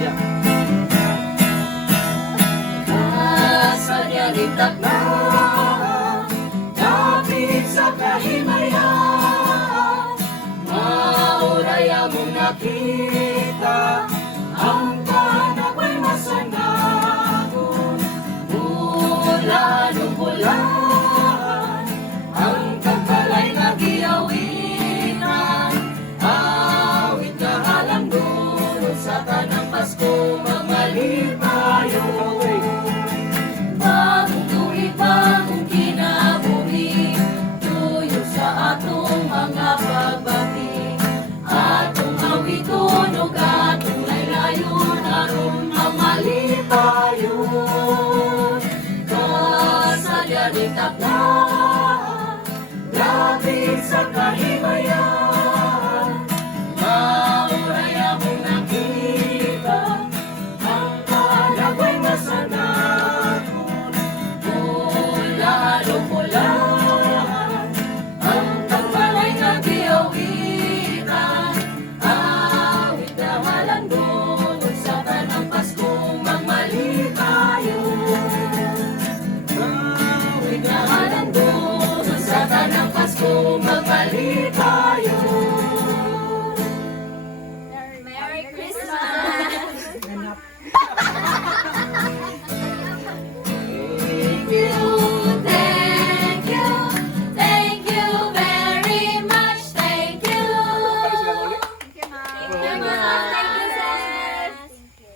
Yeah. Kasadyalitak na dapit sa kahimayan, mauraya mong nakita ang kanakoy masanagon. Mula nung bulan ang kagbalay na giawitan, awit na halangdon sa tanang Pasko magmalipayo. Bagong tuig, bagong kinabuhi, tuyo sa atong mga pagbati, atong awiton ug atong laylayon aron mamalipayon. Kasadyalitak na dapit sa kahimayan, mauraya mong nakita ang kanakoy masanagon. Mula nung bulan ang kagbalay na giawitan, awit na halangdon sa tanang Paskong magmalipayon. Awit na halangdon sa tanang Paskong magmalipayon.